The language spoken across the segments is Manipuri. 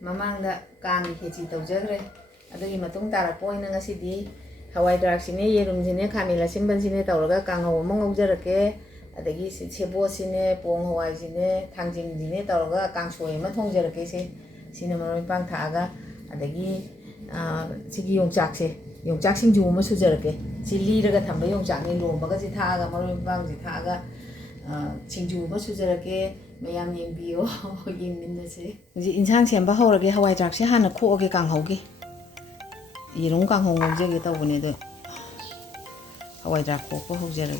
ꯃꯃꯥꯡꯗ ꯀꯥꯡꯒꯤ ꯈꯦꯆꯤ ꯇꯧꯖꯈ꯭ꯔꯦ ꯑꯗꯨꯒꯤ ꯃꯇꯨꯡ ꯇꯥꯔꯛꯄ ꯑꯣꯏꯅ ꯉꯁꯤꯗꯤ ꯍꯋꯥꯏ ꯗ꯭ꯔꯥꯛꯁꯤꯅꯦ ꯌꯦꯔꯨꯝꯁꯤꯅꯦ ꯈꯥꯃꯦꯟ ꯑꯁꯤꯟꯕꯁꯤꯅꯦ ꯇꯧꯔꯒ ꯀꯥꯡꯍꯧ ꯑꯃ ꯉꯧꯖꯔꯛꯀꯦ ꯑꯗꯒꯤ ꯁꯦꯕꯣꯠꯁꯤꯅꯦ ꯄꯣꯡ ꯍꯋꯥꯏꯁꯤꯅꯦ ꯊꯥꯡꯖꯤꯡꯁꯤꯅꯦ ꯇꯧꯔꯒ ꯀꯥꯡꯁꯣꯏ ꯑꯃ ꯊꯣꯡꯖꯔꯛꯀꯦꯁꯦ ꯁꯤꯅ ꯃꯔꯣꯏ ꯃꯄꯥꯡ ꯊꯥꯛꯑꯒ ꯑꯗꯒꯤ ꯁꯤꯒꯤ ꯌꯣꯡꯆꯥꯛ ꯁꯤꯡꯖꯨ ꯑꯃ ꯁꯨꯖꯔꯛꯀꯦ ꯁꯤ ꯂꯤꯔꯒ ꯊꯝꯕ ꯌꯣꯡꯆꯥꯛꯅꯤ ꯂꯣꯝꯕꯒꯁꯤ ꯊꯥꯛꯑꯒ ꯃꯔꯣꯏ ꯃꯄꯥꯡꯁꯤ ꯊꯥꯛꯑꯒ ꯁꯤꯡꯖꯨ ꯑꯃ ꯁꯨꯖꯔꯛꯀꯦ ꯃꯌꯥꯝ ꯌꯦꯡꯕꯤꯌꯣ ꯌꯦꯡꯃꯤꯟꯅꯁꯦ ꯍꯧꯖꯤꯛ ꯏꯟꯁꯥꯡ ꯁꯦꯝꯕ ꯍꯧꯔꯒꯦ ꯍꯋꯥꯏ ꯊꯔꯥꯛꯁꯦ ꯍꯥꯟꯅ ꯈꯣꯛꯑꯒꯦ ꯀꯥꯡꯍꯧꯒꯤ ꯌꯦꯔꯨꯝ ꯀꯥꯡꯍꯧ ꯉꯧꯖꯒꯦ ꯇꯧꯕꯅꯦ ꯑꯗꯣ ꯍꯋꯥꯏ ꯊꯔꯥꯛ ꯈꯣꯛꯄ ꯍꯧꯖꯔꯦ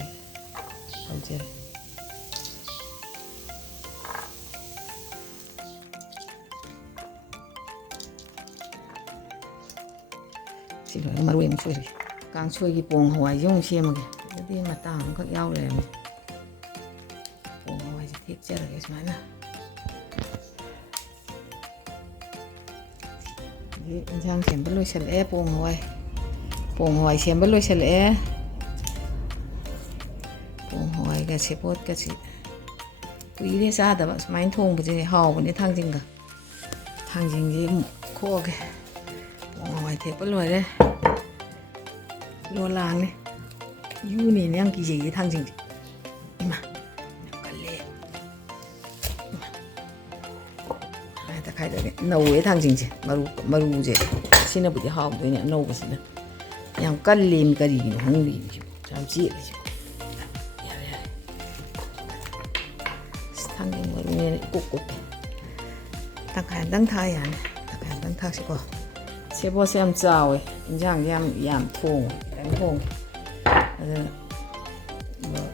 ꯁꯤ ꯂꯣꯏꯔꯒ ꯃꯔꯣꯏ ꯑꯃꯨꯛ ꯁꯣꯏꯔꯒꯦ ꯀꯥꯡꯁꯣꯏꯒꯤ ꯄꯣꯡ ꯍꯋꯥꯏꯁꯦ ꯑꯃꯨꯛ ꯁꯦꯝꯃꯒꯦ ꯑꯗꯨꯗꯤ ꯃꯇꯥꯡ ꯑꯃꯈꯛ ꯌꯥꯎ ꯂꯩꯔꯝꯃꯦ ꯄꯣꯡ ꯍꯋꯥꯏꯁꯦ ꯊꯦꯛꯆꯔꯒꯦ ꯁꯨꯃꯥꯏꯅ ꯏꯟꯁꯥꯡ ꯁꯦꯝꯕ ꯂꯣꯏꯁꯤꯜꯂꯛꯑꯦ ꯄꯣꯡ ꯍꯋꯥꯏ ꯁꯦꯝꯕ ꯂꯣꯏꯁꯤꯜꯂꯛꯑꯦ ꯄꯣꯡ ꯍꯋꯥꯏꯒ ꯁꯦꯕꯣꯠꯀꯁꯤ ꯀꯨꯏꯔꯦ ꯆꯥꯗꯕ ꯁꯨꯃꯥꯏꯅ ꯊꯣꯡꯕꯁꯦ ꯍꯥꯎꯕꯅꯦ ꯊꯥꯡꯖꯤꯡꯁꯦ ꯑꯃꯨꯛ ꯈꯣꯛꯑꯒꯦ ꯄꯣꯡ ꯍꯋꯥꯏ ꯊꯦꯛꯄ ꯂꯣꯏꯔꯦ ꯂꯣꯂꯥꯡꯅꯦ ꯌꯨꯅꯦꯅ ꯌꯥꯝ ꯀꯤꯖꯩꯌꯦ ꯊꯥꯡꯖꯤꯡꯁꯦ ꯏꯃꯥ ꯌꯥꯝ ꯀꯜꯂꯦ ꯇꯛꯈꯥꯏꯗꯒꯦ ꯅꯧꯋꯦ ꯊꯥꯡꯖꯤꯡꯁꯦ ꯃꯔꯨꯁꯦ ꯁꯤꯅꯕꯨꯗꯤ ꯍꯥꯎꯗꯣꯏꯅꯦ ꯑꯅꯧꯕꯁꯤꯅ ꯌꯥꯝ ꯀꯜꯂꯦ ꯀꯔꯤꯒꯤꯅꯣ ꯈꯪꯗꯦꯁꯤꯕꯨ ꯌꯥꯝ ꯆꯦꯠꯂꯤꯁꯤꯕꯨ ꯌꯥꯔꯦ ꯊꯥꯡꯖꯤꯡ ꯃꯔꯨꯅꯦꯅ ꯏꯀꯨꯞ ꯇꯪꯈꯥꯏ ꯑꯃꯇꯪ ꯊꯥꯛ ꯌꯥꯅꯤ ꯇꯪꯈꯥꯏ ꯑꯃꯇꯪ ꯊꯥꯛꯁꯤꯀꯣ ꯁꯦꯕꯣꯠꯁꯦ ꯌꯥꯝ ꯆꯥꯎꯋꯦ ꯏꯟꯖꯥꯡꯁꯦ ꯌꯥꯝ ꯊꯣꯡꯉꯦ ꯈꯤꯇꯪ ꯊꯣꯡꯉꯦ ꯑꯗꯨꯅ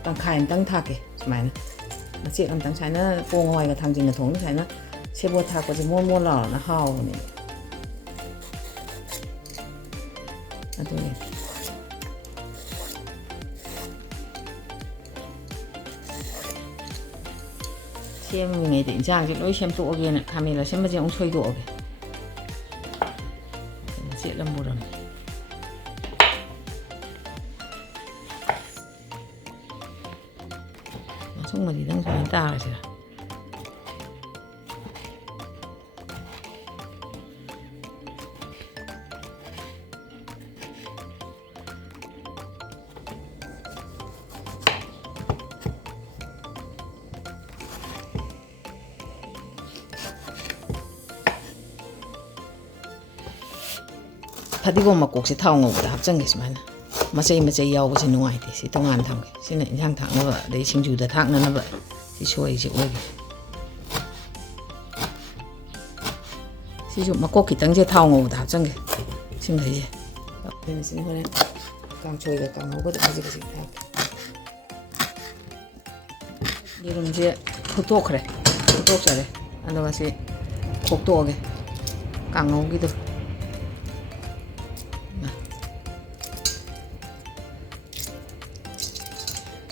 ꯇꯪꯈꯥꯏ ꯑꯃꯇꯪ ꯊꯥꯛꯀꯦ ꯁꯨꯃꯥꯏꯅ ꯃꯆꯦꯠ ꯑꯃꯇꯪ ꯁꯨꯃꯥꯏꯅ ꯄꯣꯡ ꯍꯋꯥꯏꯒ ꯊꯥꯡꯖꯤꯡꯒ ꯊꯣꯡꯉ ꯁꯨꯃꯥꯏꯅ ꯁꯦꯕꯣꯠ ꯊꯥꯛꯄꯁꯦ ꯃꯣꯟ ꯂꯥꯎꯔꯅ ꯍꯥꯎꯕꯅꯦꯕ ꯑꯗꯨꯅꯤ ꯁꯦꯝꯃꯤꯉꯩꯗ ꯏꯟꯁꯥꯡꯁꯦ ꯂꯣꯏ ꯁꯦꯝꯗꯣꯛꯑꯒꯦꯅ ꯈꯥꯃꯦꯟ ꯑꯁꯤꯟꯕꯁꯦ ꯑꯃꯨꯛ ꯁꯣꯏꯗꯣꯛꯑꯒꯦ ꯃꯆꯦꯠ ꯑꯃ ꯃꯨꯔꯝꯃꯦ ꯃꯁꯨꯡ ꯃꯔꯤꯗꯪ ꯁꯨꯃꯥꯏꯅ ꯇꯥꯔꯁꯤꯔ ꯐꯗꯤꯒꯣꯝ ꯃꯀꯣꯛꯁꯦ ꯊꯥꯎ ꯉꯧꯕꯗ ꯍꯥꯞꯆꯟꯒꯦ ꯁꯨꯃꯥꯏꯅ ꯃꯆꯩ ꯌꯥꯎꯕꯁꯦ ꯅꯨꯡꯉꯥꯏꯇꯦ ꯁꯤ ꯇꯣꯉꯥꯟꯅ ꯊꯝꯒꯦ ꯁꯤꯅ ꯏꯟꯁꯥꯡ ꯊꯥꯛꯅꯕ ꯑꯗꯩ ꯁꯤꯡꯖꯨꯗ ꯊꯥꯛꯅꯅꯕ ꯁꯤ ꯁꯣꯏꯔꯤꯁꯦ ꯑꯣꯏꯒꯦ ꯁꯤꯁꯨ ꯃꯀꯣꯛ ꯈꯤꯇꯪꯁꯦ ꯊꯥꯎ ꯉꯧꯕꯗ ꯍꯥꯞꯆꯟꯒꯦ ꯁꯤꯡꯈꯩꯁꯦ ꯑꯩꯅ ꯁꯤꯅ ꯍꯣꯔꯦꯟ ꯀꯥꯡꯁꯣꯏꯒ ꯀꯥꯡꯍꯧꯒꯗ ꯈꯖꯤꯛ ꯊꯥꯛꯀꯦ ꯌꯦꯔꯨꯝꯁꯦ ꯐꯨꯠꯇꯣꯛꯆꯔꯦ ꯑꯗꯨꯒ ꯁꯤ ꯈꯣꯛꯇꯣꯛꯑꯒꯦ ꯀꯥꯡꯍꯧꯒꯤꯗꯣ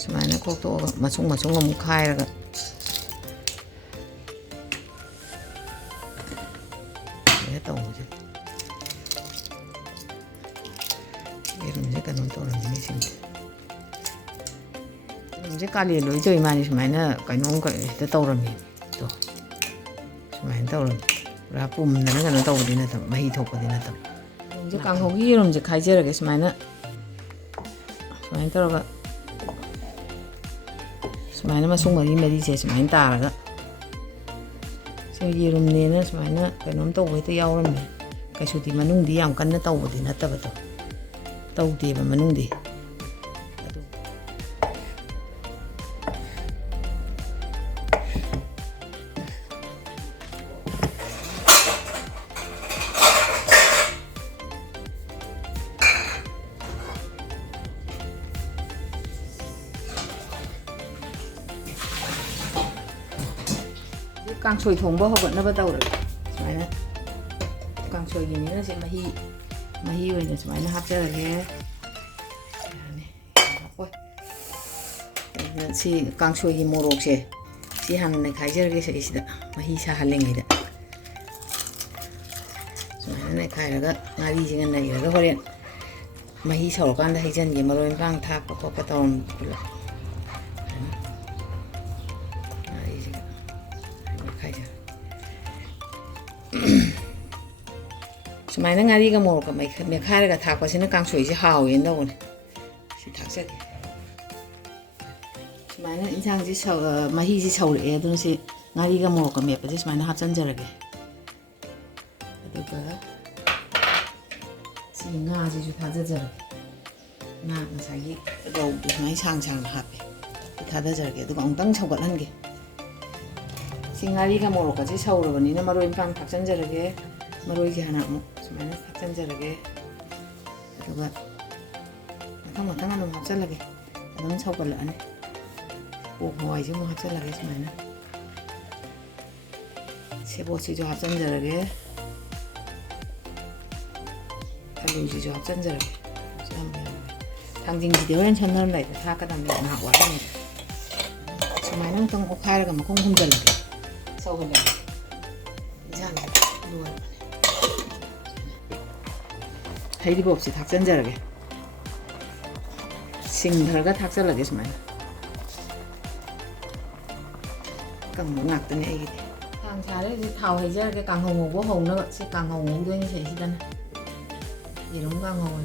ꯁꯨꯃꯥꯏꯅ ꯈꯣꯛꯇꯣꯛꯑꯒ ꯃꯆꯨꯡ ꯑꯃꯨꯛ ꯈꯥꯏꯔꯒ ꯇꯧꯕꯁꯦ ꯌꯦꯔꯨꯝꯁꯦ ꯀꯩꯅꯣ ꯇꯧꯔꯝꯃꯤꯅꯦ ꯁꯤꯡꯁꯦ ꯌꯦꯔꯨꯝꯁꯦ ꯀꯥꯂꯦꯟ ꯂꯣꯏ ꯇꯧꯏ ꯃꯥꯅꯤ ꯁꯨꯃꯥꯏꯅ ꯀꯩꯅꯣꯝ ꯍꯦꯛꯇ ꯇꯧꯔꯝꯃꯤ ꯑꯗꯣ ꯁꯨꯃꯥꯏꯅ ꯇꯧꯔꯝꯃꯤ ꯄꯨꯔꯥ ꯄꯨꯝꯗꯅ ꯀꯩꯅꯣ ꯇꯧꯕꯗꯤ ꯅꯠꯇꯕ ꯃꯍꯤ ꯊꯣꯛꯄꯗꯤ ꯅꯠꯇꯕ ꯌꯦꯔꯨꯝꯁꯦ ꯀꯥꯡꯍꯧꯒꯤ ꯌꯦꯔꯨꯝꯁꯦ ꯈꯥꯏꯖꯔꯒꯦ ꯁꯨꯃꯥꯏꯅ ꯇꯧꯔꯒ ꯁꯨꯃꯥꯏꯅ ꯃꯁꯨꯡ ꯃꯔꯤꯁꯦ ꯁꯨꯃꯥꯏꯅ ꯇꯥꯔꯒ ꯁꯤ ꯌꯦꯔꯨꯝꯅꯦꯅ ꯁꯨꯃꯥꯏꯅ ꯀꯩꯅꯣꯝ ꯇꯧꯕ ꯍꯦꯛꯇ ꯌꯥꯎꯔꯝꯃꯦ ꯀꯩꯁꯨꯗꯤ ꯃꯅꯨꯡꯗꯤ ꯌꯥꯝ ꯀꯟꯅ ꯇꯧꯕꯗꯤ ꯅꯠꯇꯕꯗꯣ ꯇꯧꯗꯦꯕ ꯃꯅꯨꯡꯗꯤ ꯀꯥꯡꯁꯣꯏ ꯊꯣꯡꯕ ꯍꯧꯒꯠꯅꯕ ꯇꯧꯔꯒꯦ ꯁꯨꯃꯥꯏꯅ ꯀꯥꯡꯁꯣꯏꯒꯤꯅꯤꯅ ꯁꯤ ꯃꯍꯤ ꯑꯣꯏꯅ ꯁꯨꯃꯥꯏꯅ ꯍꯥꯞꯆꯔꯒꯦ ꯌꯥꯅꯤ ꯍꯥꯞꯄꯣꯏ ꯁꯤ ꯀꯥꯡꯁꯣꯏꯒꯤ ꯃꯣꯔꯣꯛꯁꯦ ꯁꯤ ꯍꯥꯟꯅ ꯅꯩꯈꯥꯏꯖꯔꯒꯦ ꯁꯤꯗ ꯃꯍꯤ ꯁꯥꯍꯜꯂꯤꯉꯩꯗ ꯁꯨꯃꯥꯏꯅ ꯅꯩꯈꯥꯏꯔꯒ ꯉꯥꯔꯤꯁꯤꯒ ꯅꯩꯔꯒ ꯍꯣꯔꯦꯟ ꯃꯍꯤ ꯁꯧꯔꯀꯥꯟꯗ ꯍꯩꯖꯟꯒꯦ ꯃꯔꯣꯏ ꯃꯄꯥꯡ ꯊꯥꯛꯄ ꯈꯣꯠꯄ ꯇꯧꯔꯝꯕ ꯄꯨꯂꯞ ꯉꯥꯔꯤꯁꯤꯒ Sumaina ngari ga morok ka me khare ga thak pasina kangsoi ji haw yen da woni si thak se sumaina insang ji sau mahi ji sau re adun si ngari ga morok ka me pa ji sumaina hap chan jarage aduga si nga ji ju tha jarage nga ngasai gi ro du mai sang sang hap tha jarage aduga ong tang chau gat han ge si ngari ga morok ka ji sau ro bani na maroi pang thak chan jarage maroi gi hana mo sumaina thak chan jarage aduga matang anong hap chalage adum chau gat la ani 오, 이제 뭐 합쳐라겠지만 세보치죠 합전자라게 달로지죠 합전자라게 당진지대 호연 천널 나이도 다 까담에 나와 정말 똥 오카라가 뭐 공kum절라게 서울에 이상 누워 하이리버 없이 닭전자라게 싱들가 닭살라겠지만 càng ngủ ngạc từng ngày gì càng xả đấy thảo hay ra cái càng hồng ngủ bố hồng nó sẽ càng hồng ngủ đôi như thế gì đây gì đúng càng hồng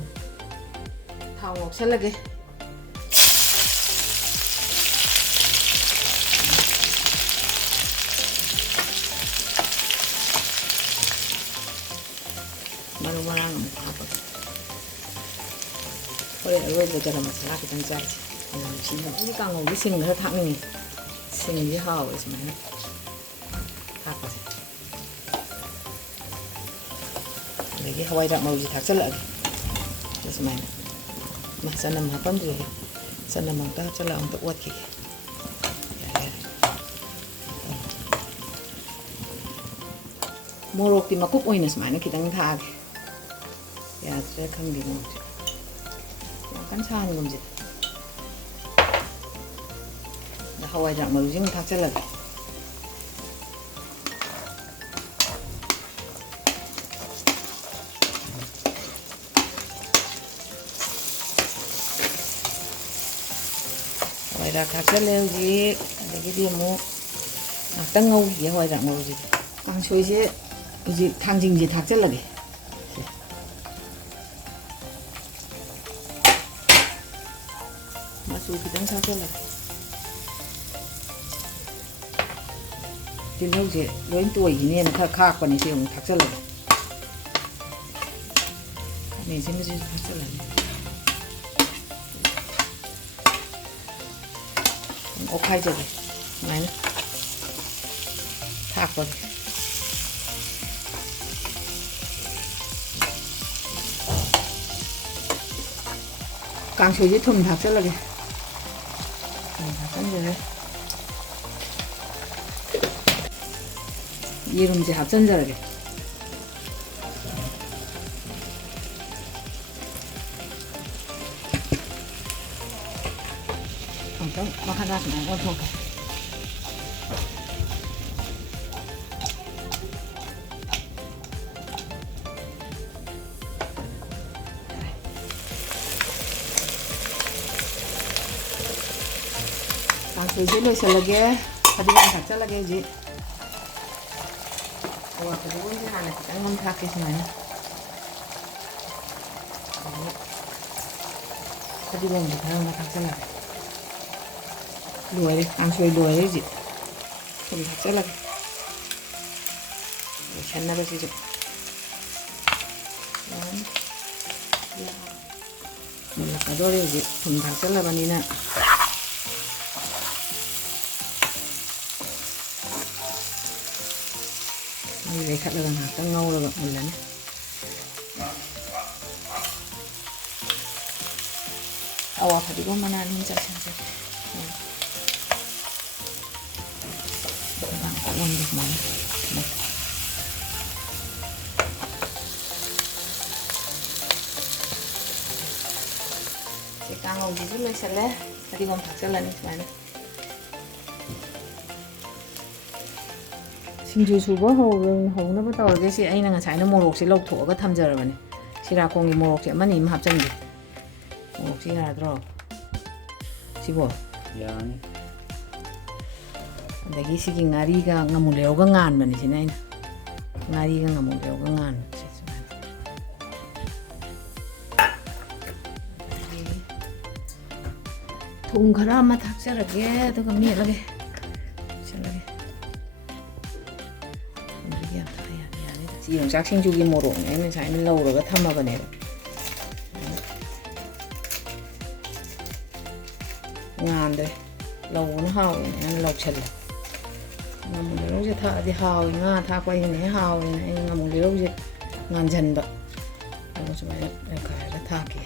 thảo ngọc sẽ là cái baru-baru apa boleh lo belajar masalah kita cari sini ini càng ngủ cái sinh nó thẳng này 생이 하고 있으면 닦아서 여기 하와이랑 먹지 다 잘라게 그래서 많이 마사는 한번 더 사는 먹다 잘라 엉터 옷게 모록디 막 꼭 오이는 많이 기당 다게 야 그래 감기 먹지 약간 차는 건지 하와이랑 뭐 지금 다 잘라게 하와이랑 다 잘라야지 되게 뭐 낙당 ngầu 하와이랑 ngầu 강초이지 이제 강진지 다 잘라게 맛이 그냥 다 잘라게 lâu gì lớn tuổi nên thật khác còn thì ông thật rất là này xem cái thật rất là ok rồi này khác rồi càng sôi với thùng thật rất là kìa thật rồi 이름지 합전자라게 엄청 막 하나씩 어떻게 당초에 넣으실라게 하디만 작잘라게 해지 와, 그리고 이제 하나 짱만 닦겠지만요. 그리고 이제 다른 거 닦잖아. 누워야 돼. 앙소에 누워야 되지. 그럼 닦잖아. 샷나가 지죠. 몰라, 노래지. 좀 닦잖아, 반이나. đây khách là hạt tăng ngâu rồi một lần phải đi có mà nan chắc chắn bạn có làm được món cái càng ngâu gì rồi sẽ lấy đi con thật sẽ lần này 싱주 수거 호우는 떨어게 시 아이는 자이는 모록시 럭토가 탐저러버네 시라콩이 모록시 많이 임 합전기 모록시 하더라 시고 야니 내기 시기 ngari가 ngamuleoga ngan bani sinain ngariga ngamuleoga ngan ꯊꯨꯝ ꯈꯔ ꯑꯃ ꯊꯥꯛꯆꯔꯒꯦ ꯑꯗꯨꯒ ꯃꯦꯠꯂꯒꯦ ꯍꯥꯞꯆꯤꯜꯂꯒꯦ ꯊꯨꯝꯁꯤꯒ ꯌꯥꯝ ꯊꯥꯛ ꯌꯥꯅꯤꯗ ꯁꯤ ꯌꯣꯡꯆꯥꯛ ꯁꯤꯡꯖꯨꯒꯤ ꯃꯣꯔꯣꯛꯅꯦ ꯑꯩꯅ ꯉꯁꯥꯏꯅ ꯂꯧꯔꯒ ꯊꯝꯃꯕꯅꯦꯕ ꯉꯥꯟꯗ꯭ꯔꯦ ꯂꯧꯕꯅ ꯍꯥꯎꯋꯦꯅ ꯑꯩꯅ ꯂꯧꯁꯜꯂꯦ ꯉꯥꯃꯨ ꯂꯩꯔꯧꯁꯦ ꯊꯥꯛꯑꯗꯤ ꯍꯥꯎꯋꯦ ꯉꯥ ꯊꯥꯛꯄ ꯑꯩꯅ ꯍꯥꯎꯋꯦꯅ ꯑꯩꯅ ꯉꯥꯃꯨ ꯂꯩꯔꯧꯁꯦ ꯉꯥꯟꯁꯤꯟꯕ ꯑꯗꯨꯒ ꯁꯨꯃꯥꯏꯅ ꯈꯔ ꯊꯥꯛꯀꯦ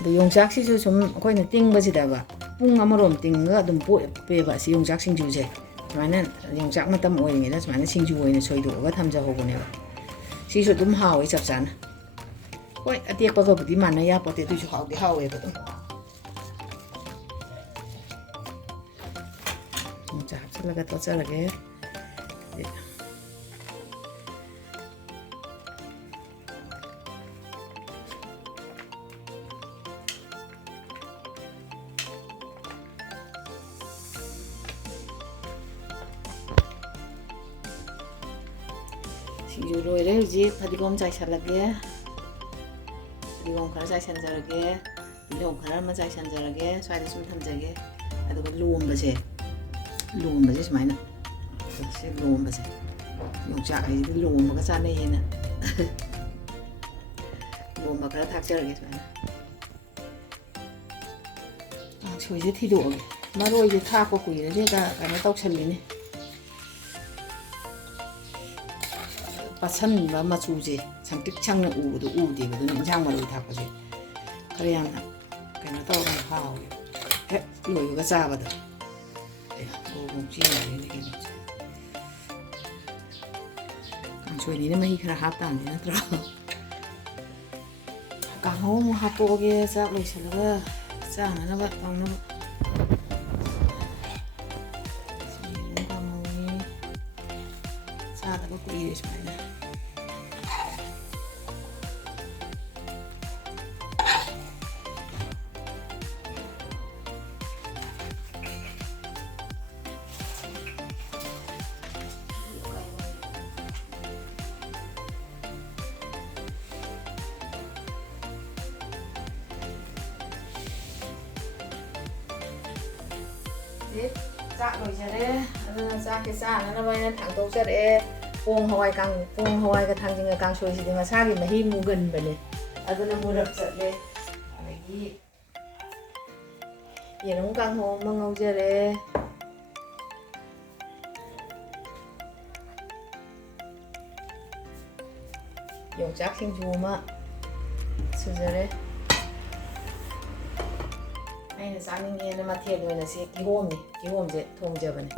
ꯑꯗꯣ ꯌꯣꯡꯆꯥꯛꯁꯤꯁꯨ ꯁꯨꯝ ꯑꯩꯈꯣꯏꯅ ꯇꯤꯡꯕꯁꯤꯗꯕ ꯄꯨꯡ ꯑꯃꯔꯣꯝ ꯇꯤꯡꯉꯒ ꯑꯗꯨꯝ ꯄꯣꯛꯑꯦꯕ ꯑꯁꯤ ꯌꯣꯡꯆꯥꯛ ꯁꯤꯡꯖꯨꯁꯦ ꯁꯨꯃꯥꯏꯅ ꯌꯣꯡꯆꯥꯛ ꯃꯇꯝ ꯑꯣꯏꯔꯤꯉꯩꯗ ꯁꯨꯃꯥꯏꯅ ꯁꯤꯡꯖꯨ ꯑꯣꯏꯅ ꯁꯣꯏꯗꯣꯛꯑꯒ ꯊꯝꯖꯍꯧꯕꯅꯦꯕ ꯁꯤꯁꯨ ꯑꯗꯨꯝ ꯍꯥꯎꯋꯦ ꯆꯞ ꯆꯥꯅ ꯍꯣꯏ ꯑꯇꯦꯛꯄꯒꯕꯨꯗꯤ ꯃꯥꯟꯅ ꯌꯥꯄꯣꯠꯇꯦ ꯑꯗꯨꯏꯁꯨ ꯍꯥꯎꯗꯤ ꯍꯥꯎꯋꯦꯕ ꯑꯗꯨꯝ ꯌꯣꯡꯆꯥꯛ ꯍꯥꯞꯆꯤꯜꯂꯒ ꯇꯣꯠꯆꯔꯒꯦ ꯁꯤꯡꯖꯨ ꯂꯣꯏꯔꯦ ꯍꯧꯖꯤꯛ ꯐꯗꯤꯒꯣꯝ ꯆꯥꯏꯁꯜꯂꯒꯦ ꯐꯗꯤꯒꯣꯝ ꯈꯔ ꯆꯥꯏꯁꯟꯖꯔꯒꯦ ꯇꯤꯜꯍꯧ ꯈꯔ ꯑꯃ ꯆꯥꯏꯁꯟꯖꯔꯒꯦ ꯁ꯭ꯋꯥꯏꯗ ꯁꯨꯝ ꯊꯝꯖꯒꯦ ꯑꯗꯨꯒ ꯂꯣꯝꯕꯁꯦ ꯁꯨꯃꯥꯏꯅ ꯁꯤ ꯂꯣꯝꯕꯁꯦ ꯌꯣꯡꯆꯥꯛ ꯍꯥꯏꯁꯤꯗꯤ ꯂꯣꯝꯕꯒ ꯆꯥꯅꯩꯌꯦꯅ ꯂꯣꯝꯕ ꯈꯔ ꯊꯥꯛꯆꯔꯒꯦ ꯁꯨꯃꯥꯏꯅ ꯀꯥꯡꯁꯣꯏꯁꯦ ꯊꯤꯗꯣꯛꯑꯒꯦ ꯃꯔꯣꯏꯁꯦ ꯊꯥꯛꯄ ꯀꯨꯏꯔꯗꯤ ꯀꯩꯅꯣ ꯇꯧꯁꯜꯂꯤꯅꯦ ꯄꯥꯁꯟꯕ ꯃꯆꯨꯁꯦ ꯁꯪꯇ꯭ꯔꯤꯛ ꯁꯪꯅ ꯎꯕꯗꯣ ꯎꯗꯦꯕ ꯑꯗꯨꯅ ꯏꯟꯁꯥꯡ ꯃꯔꯣꯏ ꯊꯥꯛꯄꯁꯦ ꯈꯔ ꯌꯥꯝꯅ ꯀꯩꯅꯣ ꯇꯧꯔꯒ ꯍꯥꯎꯋꯦ ꯍꯦꯛ ꯂꯣꯏꯕꯒ ꯆꯥꯕꯗ ꯀꯥꯡꯁꯣꯏꯅꯤꯅ ꯃꯍꯤ ꯈꯔ ꯍꯥꯞꯇꯥꯕꯅꯤ ꯅꯠꯇ꯭ꯔꯣ ꯀꯥꯡꯍꯧ ꯑꯃꯨꯛ ꯍꯥꯞꯄꯣꯛꯑꯒꯦ ꯆꯥꯛ ꯂꯣꯏꯁꯤꯜꯂꯒ ꯆꯥꯅꯅꯕ ꯇꯧꯅꯕ ꯀꯥꯡꯍꯧꯅꯤ ꯆꯥꯗꯕ ꯀꯨꯏꯔꯦ ꯁꯨꯃꯥꯏꯅ ꯆꯥꯛ ꯂꯣꯏꯖꯔꯦ ꯑꯗꯨꯅ ꯆꯥꯛꯁꯦ ꯆꯥꯅꯅꯕ ꯑꯩꯅ ꯊꯥꯡꯗꯣꯛꯆꯔꯛꯑꯦ ꯄꯣꯡ ꯍꯋꯥꯏꯒ ꯊꯥꯡꯖꯤꯡꯒ ꯀꯥꯡꯁꯣꯏꯁꯤꯗꯤ ꯃꯁꯥꯒꯤ ꯃꯍꯤ ꯃꯨꯒꯟꯕꯅꯦ ꯑꯗꯨꯅ ꯃꯨꯔꯞ ꯆꯠꯂꯦ ꯑꯗꯒꯤ ꯌꯦꯔꯨꯝ ꯀꯥꯡꯍꯧ ꯑꯃ ꯉꯧꯖꯔꯦ ꯌꯣꯡꯆꯥꯛ ꯁꯤꯡꯖꯨ ꯑꯃ ꯁꯨꯖꯔꯦ ꯑꯩꯅ ꯆꯥꯅꯤꯡꯉꯦꯅ ꯃꯊꯦꯜ ꯑꯣꯏꯅ ꯁꯤ ꯀꯤꯍꯣꯝꯁꯦ ꯊꯣꯡꯖꯕꯅꯦ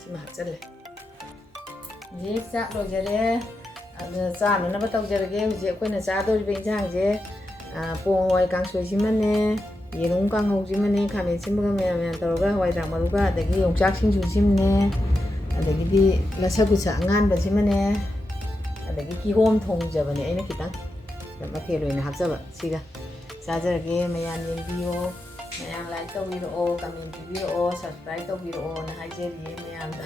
ꯁꯤꯃ ꯍꯥꯞꯆꯜꯂꯦ ꯍꯧꯖꯤꯛ ꯆꯥꯛ ꯂꯣꯏꯖꯔꯦ ꯑꯗꯨ ꯆꯥꯅꯅꯕ ꯇꯧꯖꯔꯒꯦ ꯍꯧꯖꯤꯛ ꯑꯩꯈꯣꯏꯅ ꯆꯥꯗꯧꯔꯤꯕ ꯏꯟꯁꯥꯡꯁꯦ ꯄꯣꯡ ꯍꯋꯥꯏ ꯀꯥꯡꯁꯣꯏꯁꯤꯃꯅꯦ ꯌꯦꯔꯨꯝ ꯀꯥꯡꯍꯧꯁꯤꯃꯅꯦ ꯈꯥꯃꯦꯟ ꯑꯁꯤꯟꯕꯒ ꯃꯌꯥꯝ ꯇꯧꯔꯒ ꯍꯋꯥꯏꯗ꯭ꯔꯥꯛ ꯃꯔꯨꯒ ꯑꯗꯒꯤ ꯌꯣꯡꯆꯥꯛ ꯁꯤꯡꯖꯨꯁꯤꯃꯅꯦ ꯑꯗꯒꯤꯗꯤ ꯂꯁꯒꯨꯠꯁ ꯑꯉꯥꯟꯕꯁꯤꯃꯅꯦ ꯑꯗꯒꯤ ꯀꯤꯍꯣꯝ ꯊꯣꯡꯖꯕꯅꯦ ꯑꯩꯅ ꯈꯤꯇꯪ ꯃꯊꯦꯜ ꯑꯣꯏꯅ ꯍꯥꯞꯆꯕ ꯁꯤꯒ ꯆꯥꯖꯔꯒꯦ ꯃꯌꯥꯝ ꯌꯦꯡꯕꯤꯌꯣ ꯃꯌꯥꯝ ꯂꯥꯏꯛ ꯇꯧꯕꯤꯔꯛꯑꯣ ꯀꯃꯦꯟ ꯄꯤꯕꯤꯔꯛꯑꯣ ꯁꯕꯁꯀ꯭ꯔꯥꯏꯕ ꯇꯧꯕꯤꯔꯛꯑꯣꯅ ꯍꯥꯏꯖꯔꯤꯌꯦ ꯃꯌꯥꯝꯗ